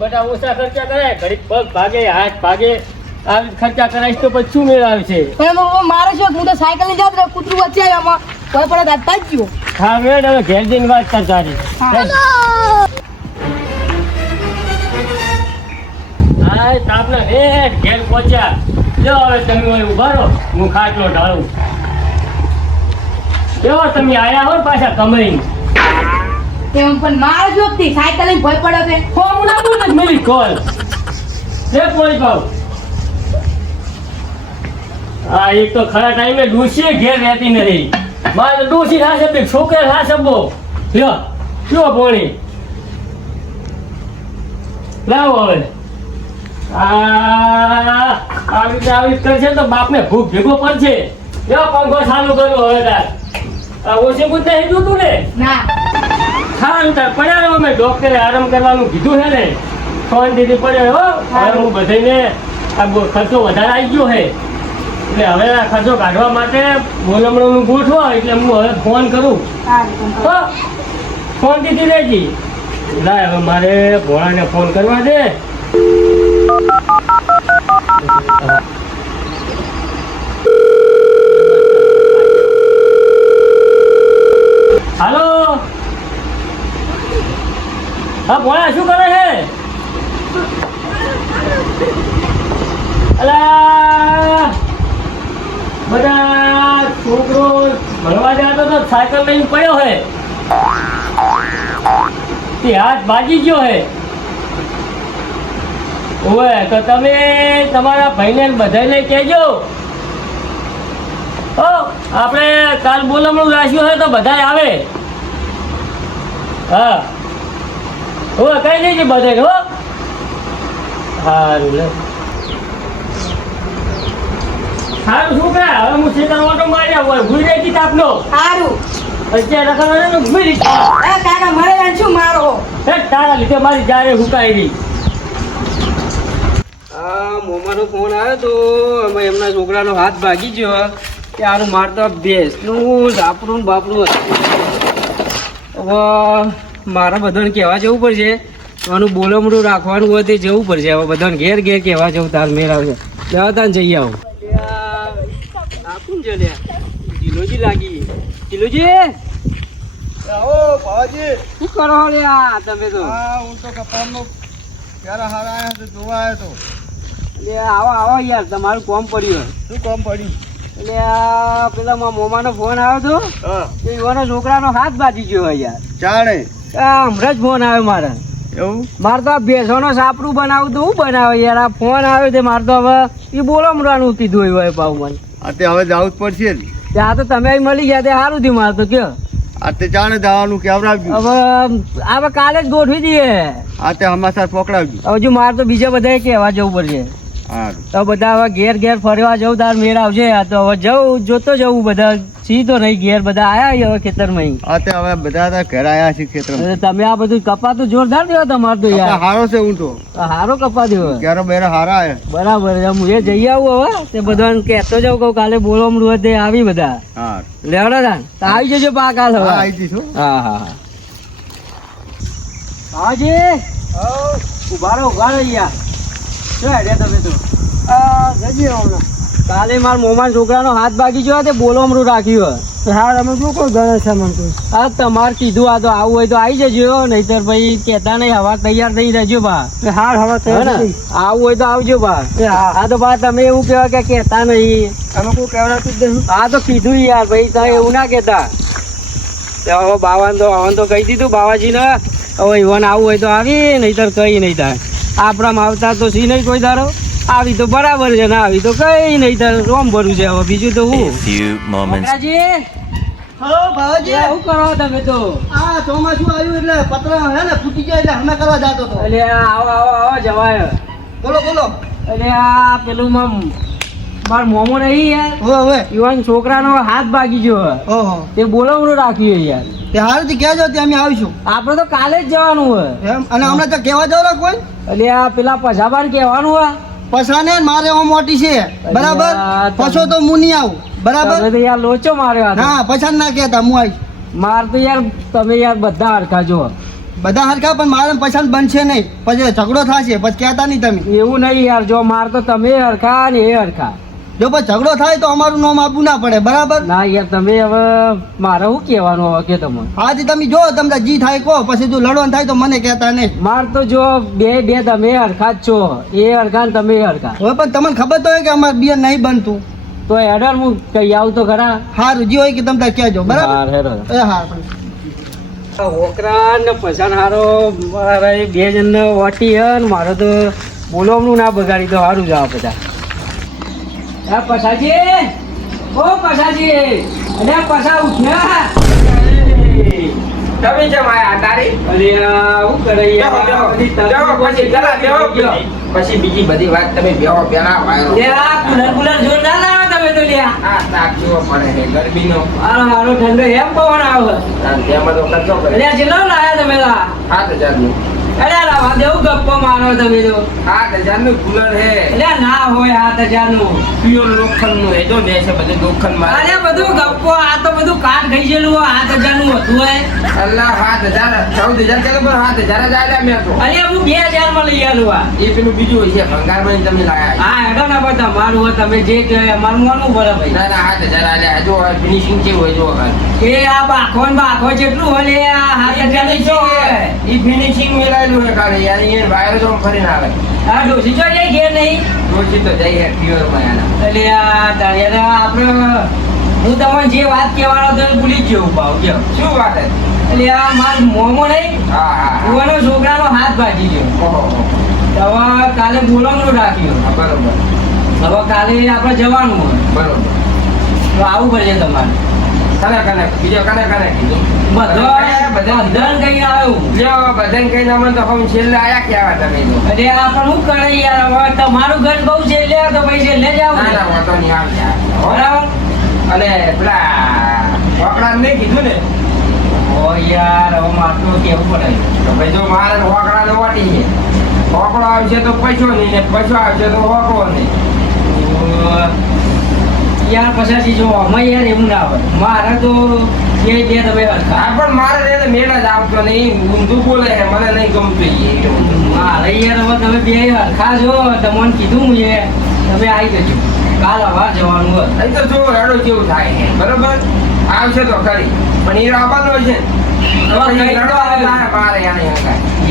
બધા ઓછા ખર્ચા કરે, ઘડીક પગ ભાગે, હાથ ભાગે, આવી ખર્ચા કરાવીશ તો પછી શું મેળ આવશે? મારે શું, હું તો સાયકલ ની જાત કૂતરું વચ્ચે આવ્યા કોઈ પણ દાંત પાડી ગયો. હા મેળ, હવે ઘેર જઈને વાત કરતા રહી. હા તાપના રેટ ઘેર પહોંચ્યા. જો હવે તમે હોય ઉભા રહો, હું ખાટલો ઢાળું. કેવો તમે આયા હો ને પાછા કમાઈને? એમ પણ મારે જો સાયકલ લઈને ભય પડ્યો છે. હું ના બોલ જ મેરી કોલ લે પોઈ પાવ. હા એક તો ખરા ટાઈમે ડોશી ઘેર રહેતી નથી. મારે ડોશી ના શબ્દ છોકરા ના શબ્દો લ્યો કયો પોણી લાવો હવે. આવી કરશે તો બાપને ભૂખ ભેગો પડશે. લ્યો પંખો ચાલુ કર્યો હવે તાર. ઓછી પૂછ નહીં જોતું ને ના ખાન તાર પડ્યા મેં ડોક્ટરે આરામ કરવાનું કીધું છે ને. ફોન દીધી પડે હો. હવે હું બધાને આ ખર્ચો વધારે આવી ગયો છે એટલે હવે આ ખર્ચો કાઢવા માટે બોલમણું ગોઠવો એટલે હું હવે ફોન કરું. ફોન દીધી રહેજી. લાય હવે મારે ભોળાને ફોન કરવા દે. હાલો હા ભોળા શું કરે છે? અલા બધા છોકરો ભણવા જતો તો સાયકલ લઈને પડ્યો હે તે હાથ ભાગી ગયો હે. ઓવે તો તમે તમારા ભાઈને બધાને કહેજો. આપણે કાલ બોલમણું રાખ્યું હોય તો બધા આવે. હા હો કઈ દેજે બધાને હો. સારું લે સારું છોકરા હવે હું સીધા ઓટો માર્યા હોય ભૂલી જાય કી તાપનો. સારું અત્યારે રખડવાનું ભૂલી કાકા મારે શું મારો તારા લીધે મારી જારે હુકાઈ ગઈ. આ મોમાનો ફોન આવ્યો તો અમે એમના છોકરાનો હાથ ભાગી ગયો ત્યારે મારતો ભેંસનું સાપરું બાપરું હવે મારા બધાને કહેવા જવું પડશે. આનું બોલમડું રાખવાનું હોય તે જવું પડશે. હવે બધાને ઘેર ઘેર કહેવા જવું તાર મેળ આવશે. લેવા તાને જઈ આવું. આપું છે લ્યા કિલોજી લાગી. કિલોજી આવો ભાજી. શું કરો લ્યા તમે તો? હા હું તો કપાળનો ક્યારે હારા આવ્યા તો જોવા આવ્યો તો. એટલે આવો આવો યાર તમારું કોમ પડ્યું. શું કામ પડ્યું? એટલે આ પેલા મારા મોમાનો ફોન આવ્યો હતો હા તો યુવાનો છોકરાનો હાથ ભાગી ગયો યાર. ચાણે હમણાં જ ફોન આવ્યો મારે. એવું મારે તો આ ભેંસોનો સાપરું બનાવું તો હું બનાવે યાર. આ ફોન આવ્યો તે મારે તો હવે એ બોલમરાનું કીધું હોય પાવ મને. આ તે હવે જવું જ પડશે ને. ત્યાં તો તમે મળી ગયા તે સારું થયું મારે તો કયો. આ તે ચાણે જવાનું કેવડાવજો. હવે કાલે જ ગોઠવી દઈએ. આ તે હમાસર પકડાવજો. હવે જો મારે તો બીજા બધા કહેવા જવું પડશે. સારું તો બધા હવે ઘેર ઘેર ફરવા જવું તાર મેળ આવશે. આ તો હવે જવું જોતો જવું બધા સીધો નહીં ઘેર બધા આયા હવે ખેતરમાં. આ તે હવે બધા ઘર આવ્યા છે ખેતરમાં. તમે આ બધું કપા તો જોરદાર દેવો તમારે તો યાર. હારો છે હું તો હારો કપા દેવો ક્યારે બેરા હારા આવ્યા. બરાબર હું એ જઈ આવું હવે તે બધાને કહેતો જાઉં કહું કાલે બોલવાનું હોય તે આવી બધા. હા લેવડા તાન તો આવી જજો પા કાલ હવે. આવી જઈશું. હા હા હા હાજી ઉભા રહો યાર. શું હેડે તમે તો? જઈએ હમણાં. કાલે મારા મોમાના છોકરાનો હાથ ભાગી ગયો તે બોલમરું રાખ્યું. હા અમે શું કોઈ ગણે છે મને તો. હા તમારે કીધું આ તો આવું હોય તો આવી જજો નહીતર ભાઈ કહેતા નહીં. હવા તૈયાર થઈ રહેજો બા. હા હવા તૈયાર આવું હોય તો આવજો બા. હા તો બા તમે એવું કહેવા કે કહેતા નહીં. અમે કોઈ કહેવાતું જ નહીં. હા તો કીધું યાર ભાઈ તમે એવું ના કહેતા. હવે બાવાને તો હવન તો કહી દીધું બાવાજીને. હવે ઈવન આવું હોય તો આવી નહીતર કઈ નહીં થાય. આપણામાં આવતા તો સી નહીં કોઈ ધારો. આવી તો બરાબર છે ને આવી તો કઈ નહીં તારે રોમ ભરું છે. હવે બીજું તો હું શું કરો તમે તો? આ ચોમાસું આવ્યું એટલે પતરા હે ને ફૂટી જાય એટલે હમણાં કરવા જતો હતો. એટલે આવો આવો આવો જવાય. બોલો બોલો. એટલે આ પેલું માર મોમો નહીં યાર. હવે યુવાન છોકરાનો હાથ ભાગી ગયો. ઓહો તે બોલાવડું રાખ્યું યાર. તે હારું થી કહેજો તે અમે આવીશું. આપડે તો કાલે જ જવાનું હોય. એમ અને હમણાં તો કહેવા જવું કોઈ. એટલે આ પેલા પછાબાન કહેવાનું હોય. પછાને મારે ઓ મોટી છે બરાબર. પછો તો હું નહીં આવું બરાબર. યાર લોચો માર્યો. હા પછાન ના કહેતા હું આવીશ. માર તો યાર તમે યાર બધા હરખા જો. બધા હરખા પણ મારે પસંદ બનશે નહીં, પછી ઝઘડો થશે, પછી કહેતા નહીં તમે. એવું નહીં યાર, જો માર તો તમે હરખા ને એ હરખા. જો પછી ઝઘડો થાય તો અમારું નામ આપવું ના પડે, બરાબર? ના યાર તમે હવે મારે શું કહેવાનું હવે કે તમે. હાજી તમે જો તમને જી થાય કહો, પછી જો લડવાનું થાય તો મને કહેતા નહીં. માર તો જો બે તમે હરખા જ છો, એ હરખા ને તમે હરખા. હવે પણ તમને ખબર તો હોય કે અમારે બિયર નહીં બનતું. તો હેડર હું કહી આવું તો ખરા. હારું જે હોય કે તમે તાર કહેજો, બરાબર? એ હા. હોકરા ને પછાણ હારો મારા એ બે જણને વાટી હે ને મારે તો બોલવાનું ના બગાડી તો સારું જાવ બધા. હા પછાજી, ઓ પછાજી, અરે પછા ઉઠ્યા. તમે જેમ આયા તારી અરે શું કરે યાર, બધી તકલીફ. પછી બીજી બધી વાત તમે બેહો પેલા વાયરો લે આ કુલર જોરદાર લાવો તમે તો લ્યા. આ તાપ જેવો પડે છે ગરમીનો. મારો ઠંડો એમ પવન આવે. તેમાં તો ખર્ચો કરે અરે જેટલો લાયા તમે લા. 7,000 નું. અરે રાવા દેવું ગપ્પો મારો તમે તો. 7,000 નું કુલર છે. એટલે ના હોય 7,000 નું. પ્યોર લોખંડ નું એ તો બે છે બધું લોખંડ માં. અરે બધું ગપ્પો, આ તો બધું કાટ ગઈ ગયેલું 7,000 નું હતું હોય. અલ્લાહ 7,000 14,000 ચાલો પણ 7,000 જ આલ્યા મેં તો. અરે હું 2,000 માં લઈ આલું આ. એ પેલું બીજું હોય છે ભંગાર માં તમે લાયા. હા હેડો ના બધા તમારું હોય, તમે જે કહે અમારું માનવું પડે ભાઈ. ના ના 7,000 આલ્યા. જો ફિનિશિંગ કેવું હોય જો એ આ બાખો ને બાખો જેટલું હોય લે આ 7,000 ની શું હોય. એ ફિનિશિંગ મેલાયેલું છે કાલે યાર. એ વાયરો તો ફરીને આવે. આ ડોસી જો જાય ઘેર નહીં. રોજી તો જઈએ પ્યોર માં આના. એટલે આ તારે આપણે હું તમને જે વાત કહેવાનો હતો એ ભૂલી જ ગયો ભાવ કે શું વાત છે? એટલે આ માર મોમો નહીં, હા હા કુવાનો છોકરાનો હાથ ભાગી ગયો. ઓહો તો હવે કાલે બોલાવવાનું રાખ્યું. હા, બરોબર હવે કાલે આપણે જવાનું હોય બરોબર. તો આવું પડશે તમારે. કને બીજો કને કીધું બધાને કઈ આવ્યું. લ્યો બધાને કઈ નામ તો હું છેલ્લે આયા કેવા તમે તો. અરે આ પણ શું કરે યાર, હવે તમારું ઘર બહુ છે લે તો ભાઈ છેલ્લે જ આવું. ના ના વાતો નહીં આવતા. બરાબર. અને પેલા વાકડા નહીં કીધું ને ઓ યાર હવે માટલું કેવું પડે. તો ભાઈ જો મારે વાકડા ને વાટી છે. વાકડો આવશે તો પૈસો નહીં ને પૈસો આવશે તો વાકડો નહીં. યાર પછી જો અમે યાર એવું ના હોય. મારે તો જે બે તમે હરખા. હા પણ મારે એને મેળ જ આવતો નહીં. ઊંધું બોલે છે મને નહીં ગમતું એ. મારે યાર હવે તમે બે હરખા છો, તમને કીધું હું એ તમે આવી જજો. કાલ હવાર જવાનું હોય. અહીં તો જો રડો જેવું થાય છે બરોબર. આવશે તો ખરી પણ એ આવવાનો છે ને. હવે કઈ રડો આવે મારે યાર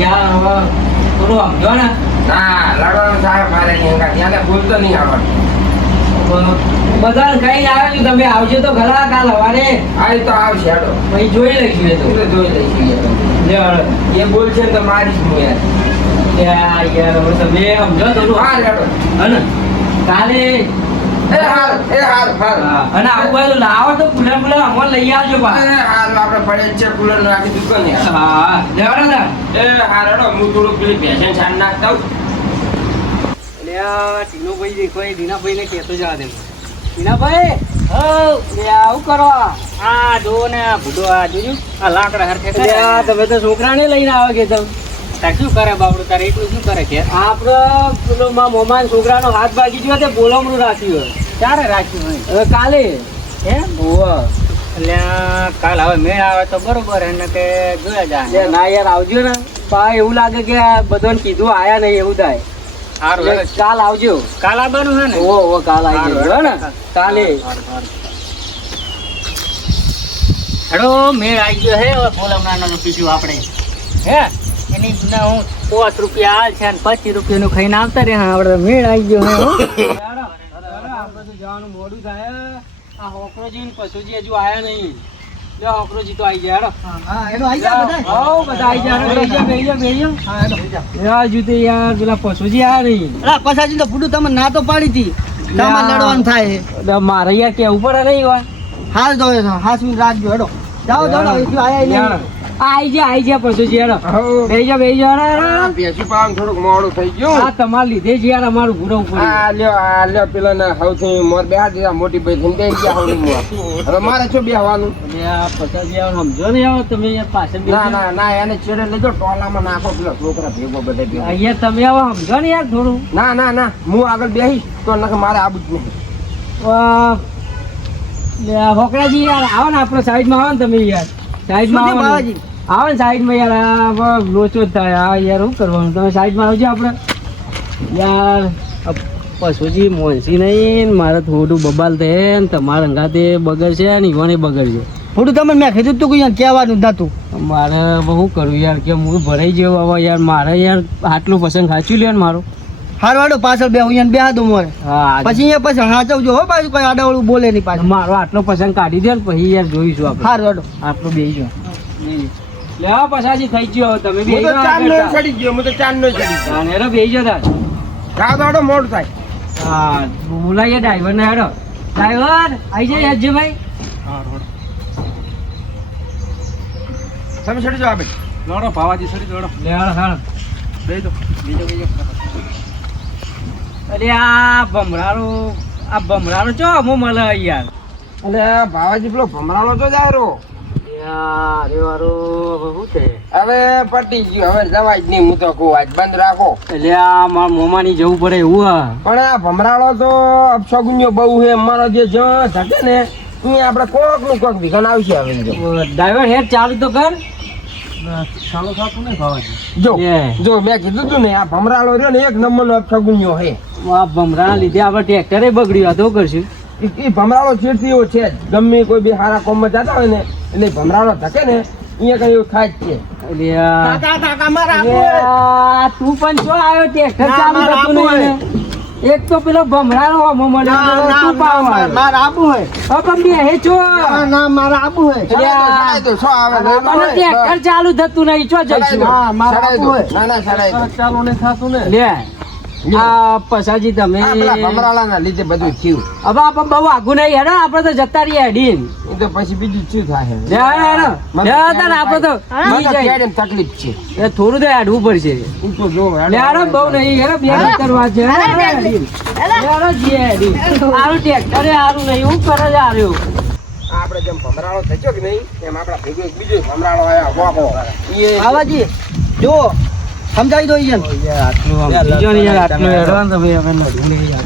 યાર હવે થોડું સમજો ને. ના લડવાનું થાય મારે ત્યાં ભૂલતો નહીં આવવાનું. બધાને કઈ આવે છે, તમે આવજો તો ખરા કાલ હવારે. આ તો આવશે હેડો. પછી જોઈ લઈશું એ તો. એ તો જોઈ લઈશું એ બોલ છે ને તો મારીશ હું યાર. યાર હવે તમે સમજો થોડું. હા હેડો. હને કાલે એ હાલ અને આવું બધું લાવો તો કુલર અમો લઈ આવજો બા. આપણે પડેલ છે કુલર નો આખી દુકાન યાર. હા લેવાડો ને. એ હાલ હેડો હું થોડું પેલી ભેસણ છાણ નાખતા હું. એટલે આ ટીનુભાઈ દેખો એ દીનાભાઈને કહેતો જવા દે. દીનાભાઈ લે આવું કરો. આ જો ને ભૂડો આ જોયું આ લાકડા હરખે એટલે આ તમે તો છોકરાને લઈને આવો કે તમે. શું કરે બાપડું તારે એટલું શું કરે કે આપડે પેલો મારા મોમાન છોકરાનો હાથ ભાગી ગયો તે બોલામણું રાખ્યું હોય. ક્યારે રાખ્યું હોય હવે કાલે એમ ઓવા એટલે કાલ હવે મેળ આવે તો બરોબર એને કે જોયા જાય ના યાર આવજો ને. પા એવું લાગે કે આ બધાને કીધું આયા નહીં એવું થાય. સારું એટલે કાલ આવજો. કાલ આવવાનું છે ને ઓ કાલ આવી જજો હે ને કાલે. હેડો મેળ આવી ગયો હે હવે બોલાવવાનો પીછું આપણે હે એની હું 5 રૂપિયા હાલ છે અને 25 રૂપિયાનું ખાઈને આવતા રે. હા આપણે મેળ આવી ગયો હે હો. બધું જવાનું મોડું થાય. આ હોકરોજી ને પશુજી હજુ આયા નહીં. લે હોકરોજી તો આવી ગયા. હા એનો આવી જા બધા. હાઉ બધા આવી ગયા. બેહજો. હા એનો આવી જા. યાર જુતે યાર પેલા પશુજી આયા નહીં. અલા પછાજી તો ફૂટું તમે ના તો પાડી હતી. તમારે લડવાનું થાય છે. એટલે મારે યાર કેવું પડે નહીં હોય. હાલ તો 5 મિનિટ રાખજો હેડો. જાઓ જાઓ એટલું આયા નહીં. આઈ જા પશુજી હેડો. બેહજો હેડો. ભેસું પાવાનું થોડુંક મોડું થઈ ગયું. આ તમારા લીધે જ યાર અમારું ભૂરવું પડ્યું. આ લ્યો પેલા ને સૌથી મોર બેહાર દીધા મોટી ભાઈ થઈને બેસી ગયા હવે મોર. હવે મારે શું બેહવાનું? એટલે આ પશુજી યાર સમજો ને યાર તમે યાર પાછળ ના ના ના એને છેડે લેજો ટોલામાં નાખો પેલા છોકરા ભેગો બધે ભેગો. અહીંયા તમે હવે સમજો ને યાર થોડું. ના ના ના હું આગળ બેહીશ તો નકર મારે આવું જ નહીં. હોકરાજી યાર આવો ને આપણે સાઈડમાં આવો ને તમે યાર. સાઈડમાં શું છે આવો ને. બાવાજી? આવો ને સાઈડમાં યાર આ લોચો જ થાય આ યાર શું કરવાનું તમે સાઈડમાં આવજો આપણે યાર આ પશુજી મોનસી નહીં ને મારે થોડું બબાલ થાય ને તમારા અંગાતે બગડશે ને ઈવોને બગડશે થોડું તમને મેં કીધું તું કે યાર કહેવાનું જ નતું. મારે બહુ કરવું યાર કે હું ભરાઈ ગયો હવે યાર મારે યાર આટલું પસંદ ખાચું લ્યો ને મારું હારવાડો પાછળ બે અહીંયા બેહા દઉં મોરે હા પછી અહીંયા પછી હાચવજો હો પાછું કોઈ આડાવડું બોલે નહીં પાછું. મારો આટલો પસંદ કાઢી દો ને પછી યાર જોઈશું આપણે હારવાડો આટલું બેસી જાઓ લેવા પછાજી થઈ ગયો તમે હું તો ચાંદનો ચડી ગયો હું તો ચાંદનો ચડી ગયો હેડો બેસી જાઓ તાર ખાવ તો હાડો મોડું થાય હા બોલાઈએ ડ્રાઈવર ને હેડો ડ્રાઈવર આવી જાય યજ્જભાઈ તમે ચડી જાઓ આપણે લોડો ભાવાજી સડી લોડો લે હાલ હાલ બેહી દો અરે આ ભમરારો ચો મો મળે યાર અને ભાવાજી પેલો ભમરાનો તો જાય રો યાર એ વારો શું છે હવે પટી ગયું હવે જવાય જ નહીં હું તો કહું આજ બંધ રાખો એટલે આ મારા મોમાની જવું પડે એવું હા પણ આ ભમરાળો તો અપશગુન્યો બહુ છે અમારો જે જ থাকে ને ત્યાં આપણે કોક નું કોક વિઘન આવશે હવે જો ડ્રાઈવર હેડ ચાલુ તો કર ચાલુ થતું નહીં ભાવાજી જો લે. જો મેં કીધું તું ને આ ભમરાળો રહ્યો ને એક નંબરનો અપશગુન્યો છે આ ભમરાના લીધે આપણે ટ્રેક્ટરે બગડ્યું આ તો કરશું એ ભમરાળો ચીડથી એવો છે જ ગમે કોઈ બી સારા કોમમાં જતા હોય ને એટલે ભમરાળો ધકે ને અહીંયા કઈ એવું થાય જ છે એટલે આ તું પણ શું આવ્યો ટ્રેક્ટર ચાલુ થતું નહીં ને? એક તો પેલો ભમરાનો હમો મળ્યો તું પાવા આવ્યો. મારે આબુ હોય હવે પણ બે હે છો ના મારે આબુ હોય સડાય તો શું આવે ને? અને ટ્રેક્ટર ચાલુ થતું નહીં ચો જઈશું હા મારે સડાય આબુ તો. હોય ના ના સડાય તો. ચાલુ નહીં થતું ને લે આ પછાજી તમે આ પેલા ભમરાળાના લીધે બધું થયું હવે આપણે બહુ આગું નહીં હેડો આપણે તો જતા રહીએ હેડીને એ તો પછી બીજું શું થાય લે હેડો મને આપણે તો મને ઈ તો જાય. ક્યારેય તકલીફ છે એ થોડું તો હેડવું પડશે તું તો જો લે હેડો બહુ નહીં હેડો બે કરવા છે હેડો જીએ હેડી આરું ટ્રેક્ટરે આરું નહીં હું કરે છે આર્યું આપણે જેમ ભમરાળો થયો કે નહીં એમ આપણા ભેગો એક બીજો ભમરાળો આવ્યો વાકો એ બાવાજી જો સમજાવી દો ઈયન. બીજો નહીં યાર આટલું હેડો ને તમે હવે નડવું નહીં યાર.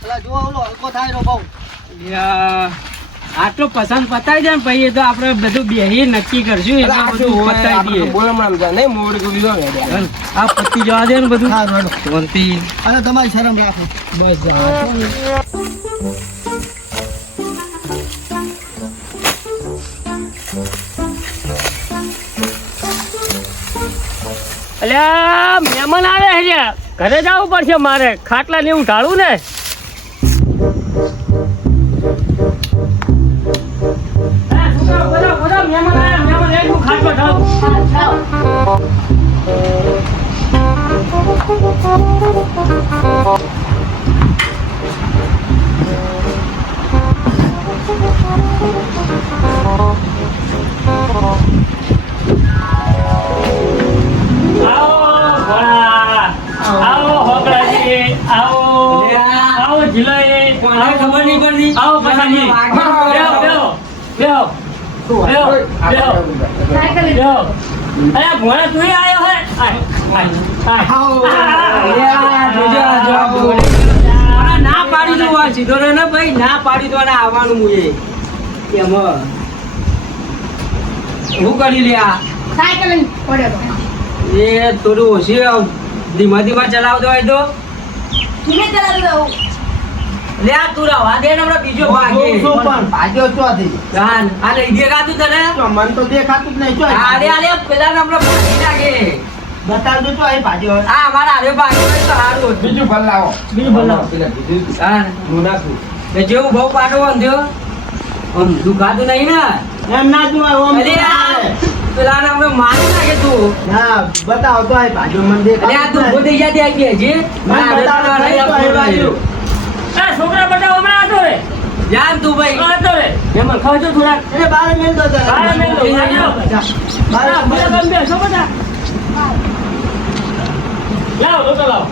પેલા જો ઓલો હલકો થાય રો બહુ. યાર, આટલો પસંદ પતાવી દે ને પછી એ તો આપણે બધું બેહી નક્કી કરશું એટલે બધું પતાવી દઈએ બોલમણામ જાય નહીં મોવડી કોઈ બીજો ને આ પત્તી જવા દે ને બધું હારવાડો શાંતિ અને તમારી શરમ રાખો. બસ જા. અલ્યા મહેમાન આવે છે ઘરે જવું પડશે મારે ખાટલા ને એવું ઢાળું ને ખબર નહીં પડતી આવો પછાજી બેહો બેહો બેહો બેહો બેહો બેહો અરે ભોળા તું આવ્યો હે ના પાડી દો આ સીધો રહે ને ભાઈ ના પાડી દો આવવાનું હું એમાં હું કરી લે આ સાયકલ લઈને પડ્યો તો. એ થોડું ઓછી ધીમા ધીમા ચલાવતો હોય તો ધીમે ચલાવતો રહો. લે આ તું રવા દે ને હમણાં બીજો ભાગે શું પણ ભાગ્યો ચોથી. જાન આ લઈ દેખાતું તને તો મન તો દેખાતું જ નહીં. ચોય. અરે અરે પેલા ને હમણાં ભાગી નાખે બતાવજો તો અહીં ભાગ્યો હોય. આ અમારા હારે ભાગ્યો હોય તો સારું હતું. બીજું ભલ લાવો બીજું ભલ લાવો. પેલા બીજું જાન હું નાખું ને જેવું બહુ પાટો બાંધ્યો આમ દુખાતું નહીં ને એમ ના જોવાય ઓમ અરે આ પેલા ને હમણાં મારી નાખે તું ના બતાવો તો અહીં ભાગ્યો મને અરે આ તું દેખાતું જ ઉભો થઈ જાય ત્યાં કે છે ના, બતાવો તો અહીં ભાગ્યો. છોકરા બતાવો હમણાં આતો રે જાન તું ભાઈ આતો રે મહેમાન ખાવજો થોડા અરે બાર મેલ દો તો. બહાર મેલ દો, બહાર મેલ દો. બાર બધા ગમ બેસો બધા લાવો લોટો લાવો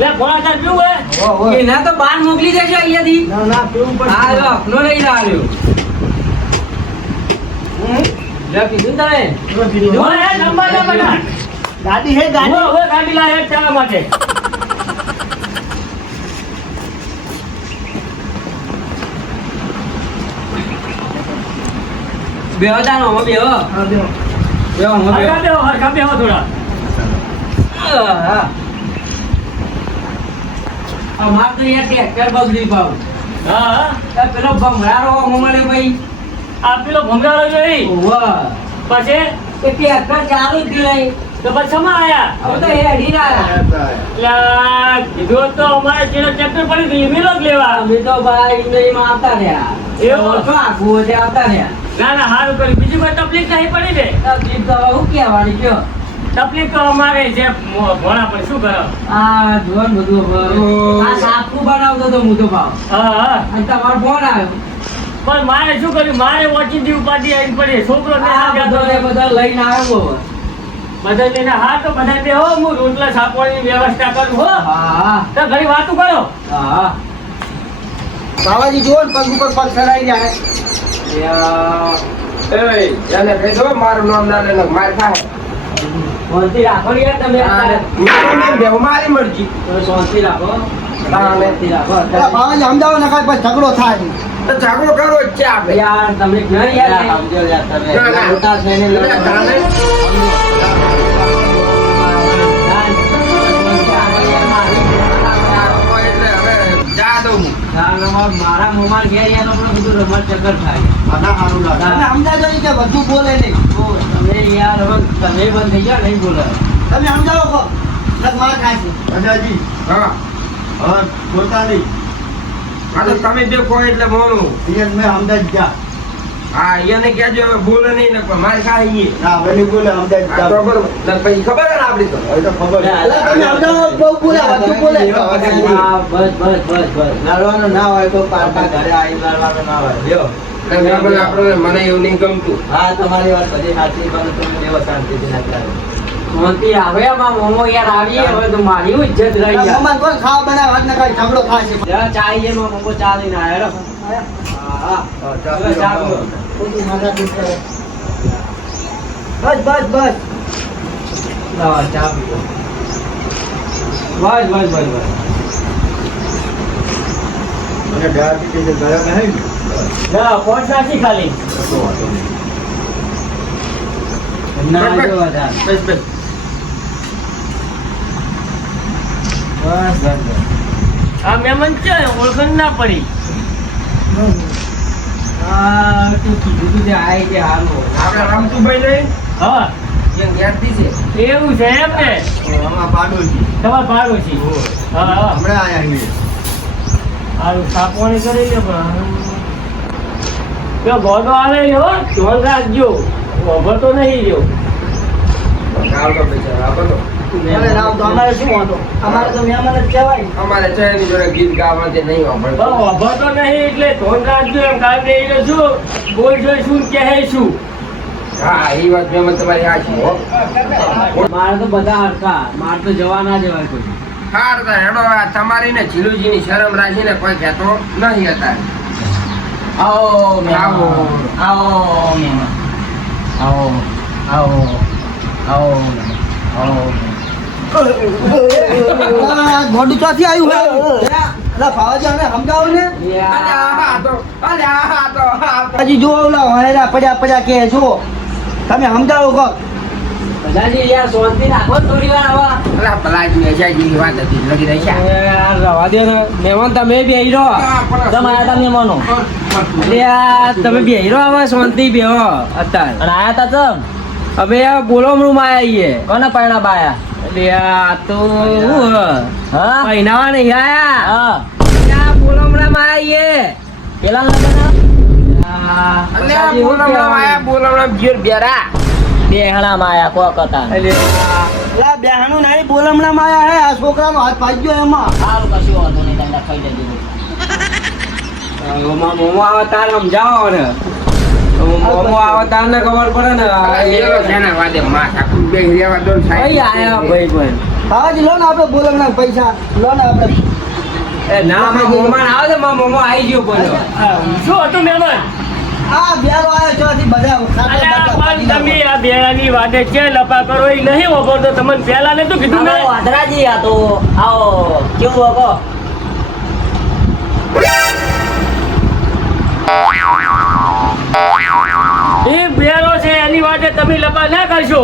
લે ભોળા તાર પીવું હે હો, હો. એના તો બહાર મોકલી દેજો અહીંયાથી ના ના પીવું પડશે. આ જો અપનો લઈને આવ્યો લે કીધું ને તમે ભોળા હે નંબર ના બના ગાડી હે ગાડી. હવે ગાડી લાય ચા માટે બેહો તાનો અમે બેહો બેહો અમે બેહો હરખા બેહો થોડા. અમાર તો યાર ટ્રેક્ટર બગડી પાવ હા પેલો ભમરારો મમલે ભાઈ આ પેલો ભમરાળો નહીં ઓવા પછી એ ટ્રેક્ટર ચાલુ જ નહીં તો પછી શેમાં આયા? હવે તો એ અડી ના એટલે કીધું તો અમારે જેનો ટ્રેક્ટર પડી હતું એ મેલો જ લેવા. અમે તો ભાઈ નહીં આવતા રહ્યા એવું? તો આખું છે આવતા રહ્યા ના ના સારું કર્યું. બીજી કોઈ તકલીફ નહીં પડી ને. તકલીફ તો હવે શું કહેવાની કયો તકલીફ તો અમારે છે ભોળા પણ શું કરો. આ જોન બધું હવે. આ સાપુ બનાવતો તો હું તો ભાવ હા અને તમારો ફોન આવ્યો પણ મારે શું કર્યું? મારે ઓચિંતી ઉપાધિ આવી પડી. છોકરો ને આ આ બધો કહેતો ને બધા લઈને આવ્યો બધા લઈને હા તો બધા બે હો હું રોટલા સાપવાની વ્યવસ્થા કરું હો. હા તો ઘણી વાતું કરો. હા બાવાજી જુઓ ને પગ ઉપર પગ ચડાઈ જાય એને કહી દો મારું નામ ના લે માર થાય. શાંતિ રાખો ને યાર તમે અત્યારે. મારું નામ દેવું મારી મરજી. તમે શાંતિ રાખો શાંતિ રાખો અલા, અત્યારે. બાવાજી સમજાવો ને કાંઈ પછી ઝઘડો થાય તો ઝઘડો કરો જ છે આપણે. યાર તમે ક્યાં યાર સમજો યાર તમે ના, ના. મોટા થઈને એટલે લડો. તાને એટલે હવે જા દઉં હું. મારા મોમાં ઘેર યાર આપણે બધું રમત ચક્કર થાય આના સારું લાગે તમે સમજાજો ઈ કે બધું બોલે નહીં તો તમે યાર હવે તમે બંધ થઈ જાઓ નહીં બોલો તમે સમજાવો કહો નક માર ખાશે અજાજી હા હા બોલતા નહીં આ તો તમે બે કહો એટલે મોનું. અહીંયા મેં સમજાઈ ગયા હા એને કહેજો હવે બોલે નહીં ને પણ મારે ખાઈએ. ના હવે નહીં બોલે સમજાઈ આ તો ગયા બરોબર. ને પછી ખબર હે ને આપડી તો. હવે તો ખબર છે. અલા, તમે સમજાવો બહુ બોલે બધું બોલે હા, બસ લડવાનું ના હોય તો પાછા ઘરે આવી લડવાનું ના હોય લ્યો એટલે આપણે મને એવું નહીં ગમતું. હા તમારી વાત બધી સાચી પણ તમે દેવો શાંતિથી ના ચાલો શાંતિ આવે આમાં મોમો યાર આવીએ હવે તો મારી ઇજ્જત રહી જાય મમ્મા કોઈ ખાવા બનાવે ને કઈ ઝઘડો થાય છે જા ચાઈએ માં મોમો ચાલીને આયો હા ચાલો ચાલો બસ બસ બસ લાવા ચા પીવો બસ મને ડાયાબિટીસ છે ગયા નહીં ના પોટ નાખી ખાલી. ના જો વધારે બસ બસ. બસ આ મહેમાન છે ઓળખાણ ના પડી. હા તું કીધું તું તે આય કે હાલો આપણે રમતુભાઈ નહીં હા એ જ્ઞાતિ છે. એવું છે એમ ને. આમાં પાડોશી તમારે પાડું છે. હા હા હમણાં આયા અહીં સારું સાપવાની કરી લે પણ પેલો ગોડો આવે હો ધોન રાખજો. ખબર તો નહીં રહ્યો. આવડો બિચારા બોલો. અરે રાવ તો અમારે શું વાંધો અમારે તો મહેમાન જ કહેવાય અમારે ચહેરની જોડે ગીત ગાવા તે નહીં વાપરતો. ખબર તો નહીં એટલે ધોન રાખજો એમ. કારણ કે એને શું બોલજો શું કહે શું. હા એ વાત મેં તમારી સાચી હો. મારે તો બધા હરકા મારે તો જવા ના જવાય કોઈ હાર તો હેડો આ તમારી ને જીલુજીની શરમ રાખીને કોઈ કહેતો નહીં અત્યારે. આવો આવો. આવો મહેમાન આવો આવો આવો આવો ગોડું ચોથી આવ્યું હે અલા ભાવાજી અમે સમજાવો ને અલ્યા આ તો હજી જો ઓલા વાયરા પડ્યા કે જો તમે સમજાવો કહો બધાજી યાર શાંતિ રાખો થોડી વાર આવા અલા ભલાજી અજાયજીની વાત હતી લગી રહી છે. યાર રવા દે ને મહેમાન તમે બેહી રહો તમે આયા તા મહેમાનો એટલે યાર તમે બેહી રહો આવા શાંતિ બેહો અત્યારે અને આયા તા તમ હવે યાર બોલો રૂમ આયા ઈએ કોને પૈણા બાયા એટલે યાર તો હા પૈણાવા નહીં આયા હા યાર બોલો રૂમ આયા ઈએ પેલા અલ્યા બોલમણા આયા બોલમણા ઘેર બેરા. બેહણા માયા કોક હતા એટલે અલા બેહાનું નહીં બોલમણા આયા હે આ છોકરાનો હાથ ભાગ્યો એમાં સારું કશું વાંધો નહીં તમને ખાઈ લેજો મોમો આવે તાર સમજાવો ને મોમો આવે તાર ને ખબર પડે ને અલા એલો શેના વાદે માથા કુદ બે રેવા દો ને ભાઈ સાહેબ. આયા ભાઈ ભાઈ ભાવાજી લો ને આપણે બોલમણા પૈસા લો ને આપણે એ ના માં મોમાન આવે ને માં મોમો આવી ગયો બોલો શું હતું મહેમાન? આ બેરો આવ્યો ચોથી બધા અલ્યા પણ તમે આ બેરાની વાતે છે લપા કરો એ નહીં વાપરતો. તમને પહેલા ને તો કીધું મેં. વાદરાજી આ તો આવો કેવું હકો એ બેરો છે એની વાતે તમે લપા ના કરશો.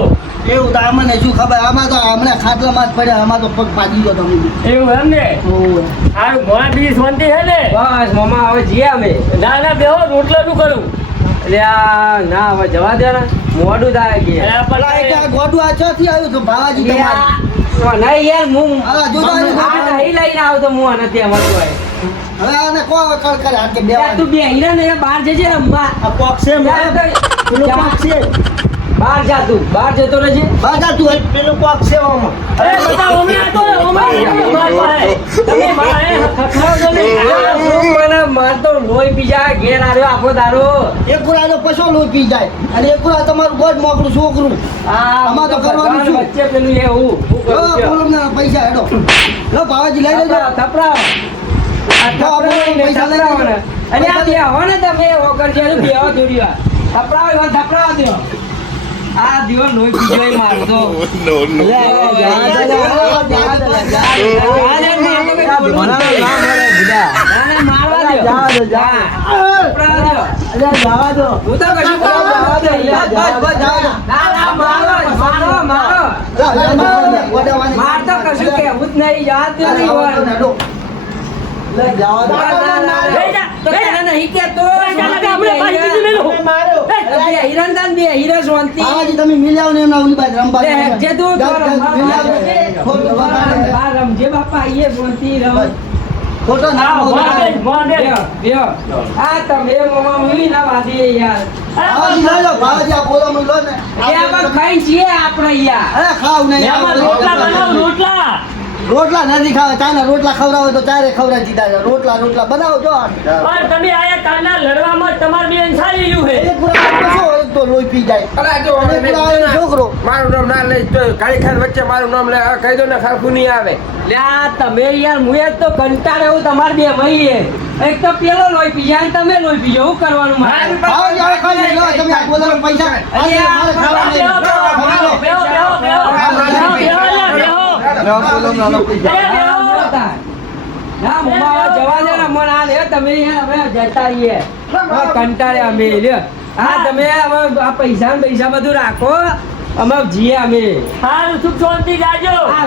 એવું તો અમને શું ખબર, આમાં તો હમણાં ખાટલામાં જ પડ્યા, આમાં તો પગ પાડી ગયો તમે. એવું એમ ને ઓવે. હારું મોણા બીજી શાંતિ છે ને? બસ મામા હવે જઈએ અમે. ના ના બેહો રોટલા નું કરું. એટલે આ ના હવે જવા દે ને મોડું થાય કે અરે પણ પેલા એક આ ગોડું આ ચોથી આવ્યું હતું ભાવાજી તમારે. નહીં યાર હું હા, જો તો આ નહીં લઈને આવતો હું આનાથી અમારું હોય. હવે આને કોણ કળ કરે આ કે બે યાર તું બે હીરા ને બહાર જજે રમવા. આ કોક છે યાર તો પેલું કોક છે બહાર જા તું બહાર જતો રહેજે. બાજા તું પેલું કોક છે આમાં. અરે બધા ઓમે આતો ને, ઓમે માર પાસે. તમે મારા એ ખખડાવજો ને. શું મને મારતો લોહી પી જાય ઘેર આવ્યો આખો દારો. એક ગુરાનો પશો લોહી પી જાય અને એક ગુરા તમારું ગોડ મોકલું છોકરું. આમાં તો કરવાનું શું? વચ્ચે પેલું એ હું લો બોલો ને પૈસા હેડો. લો ભાવાજી લઈ લેજો. થપડાવ. આ થપડાવીને પૈસા લઈ થપડાવો ને. લેજો. અને આ બે હો ને તમે એવો કરજો ને બે હો થોડી વાર. થપડાવો એવા થપડાવો દ્યો. આ દિયો લોહી પી જાય મારતો. ભાવાજી તમે મિલ્યાવ ને એમના ઓલી બાજુ રમવા રમજે બાપા ખોટો ના બોલો. આ તમે મોમાં મૂવી ના વાદી યાર. ભાવાજી લઈ લો, ભાવાજી આ બોલામણું લો ને. ખાઈ છીએ આપણે યાર. અરે ખાવ નહીં. એમાં રોટલા બનાવો, રોટલા. રોટલા નથી ખાવા, ચાના રોટલા ખવડાવો તો ચારે ખવડાવી દીધા છે. રોટલા બનાવો જો. પણ તમે આયા તારના લડવામાં તમાર બેન સારી રહ્યું છે. એક ગુરા પશો, એક તો લોહી પી જાય. અલા જો અને એક ગુરા આવ્યો છોકરો. મારું નામ ના લઈ તો ખાલી ખાલી વચ્ચે મારું નામ લે કહી દો ને ખાખું નહીં આવે. લ્યા તમે યાર મુએ તો કંટાળે હું તમાર બે ભાઈ એક તો પેલો લોહી પી જાય તમે લોહી પી જાવ. શું કરવાનું મારે? ભાવાજી હવે ખાલી લો, તમે આ બોલાનો પૈસા. આજે મારે ખાવા નહીં. બેહો, બેહો, બેહો, બેહો. બેહો, બેહો, બેહો. ના મુમા જવા દે ને મન આ લે તમે યાર હવે જતા રહીએ. કંટાળે અમે લ્યો. હા તમે હવે આ પૈસા ને પૈસા બધું રાખો અમે જીએ અમે. હારું સુખ શાંતિ જાજો. આ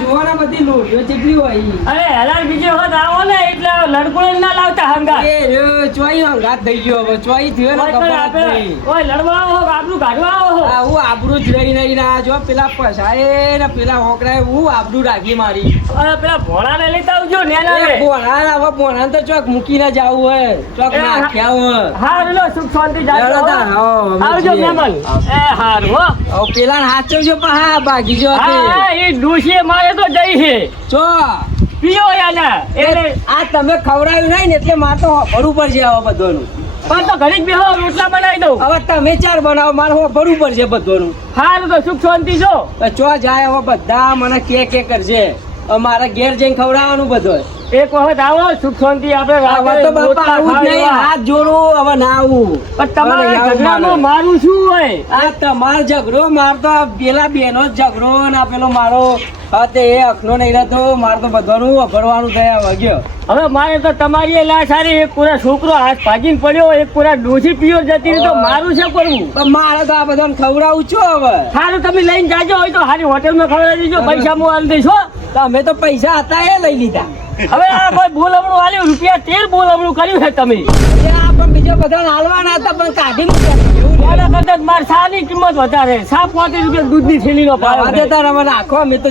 જુઓ ને બધી લોટીઓ ચીકલી હોય. અરે હેરાન બીજી વખત આવો ને એટલે લડકું ના લાવતા હંગા. એ રહ્યો ચોઈ હંગાત થઈ ગયો હવે ચોઈ થયો ને ખબર જ નહીં. ઓય લડવા આવો આબરૂ કાઢવા આવો. આ હું આબરૂ જ રહી નહીં ના જો પેલા પછાએ ને પેલા હોકરાએ હું આબરૂ રાખી મારી. અરે પેલા ભોળાને લેતા આવજો નેના એ ભોણાને હવે ભોણાને તો ચોક મૂકીને જાવું હોય ચોક નાખ્યા હોય. હારું લો સુખ શાંતિ જાજો. હેડો તાર, હવે આવજો જઈએ. મહેમાન. એ હારું હો. હવે પેલા હાચવજો પણ હા ભાગી જો હા એ ડોશીએ મારે તો જઈ છે. ચો પીઓ યાના એટલે આ તમે ખવડાવ્યું નહીં ને એટલે મારે તો ભરવું પડશે હવે બધોનું. પણ તો ઘડીક બેહો રોટલા બનાવી દઉં. હવે તમે ચાર બનાવો મારે હવે ભરવું પડશે બધોનું. હારું તો સુખ શાંતિ છો. ચો જાય હવે બધા મને કે કરશે. હવે મારે ઘેર જઈને ખવડાવવાનું બધું. એક વખત આવો સુખ શાંતિ આપણે હવે તો બાપા આવું જ નહીં હાથ જોડું હવે ના આવું. પણ તમારે હવે આવું ઝઘડામાં મારે. મારું શું હોય? આ તમારો ઝઘડો મારતો પેલા બેનો જ ઝઘડો ના પેલો મારો તે એ અખનો નહીં રહેતો મારે તો બધાનું અભરવાનું થયા વાગ્યો. હવે મારે તો તમારી એ લાશ હારી એક પૂરા છોકરો હાથ ભાગીને પડ્યો એક પૂરા ડોસી પીઓ જતી રહી તો મારું છે કરવું? પણ મારે તો આ બધાને ખવડાવું છો હવે. સારું તમે લઈને જાજો હોય તો હારી હોટલમાં ખવડાવી દેજો. પૈસા હું આલી દઈશ હો. તમે તો પૈસા હતા એ લઈ લીધા. હવે આ કોઈ બોલમણું આલ્યું ₹13 બોલમણું કર્યું છે તમે. એ આ પણ બીજા બધા હાલવાના હતા પણ કાઢી મૂક્યા. એના કરતા મારે શાની કિંમત વધારે. ₹30 દૂધની થેલીનો ભાવ હવે છે. તાર અમે રાખો અમે તો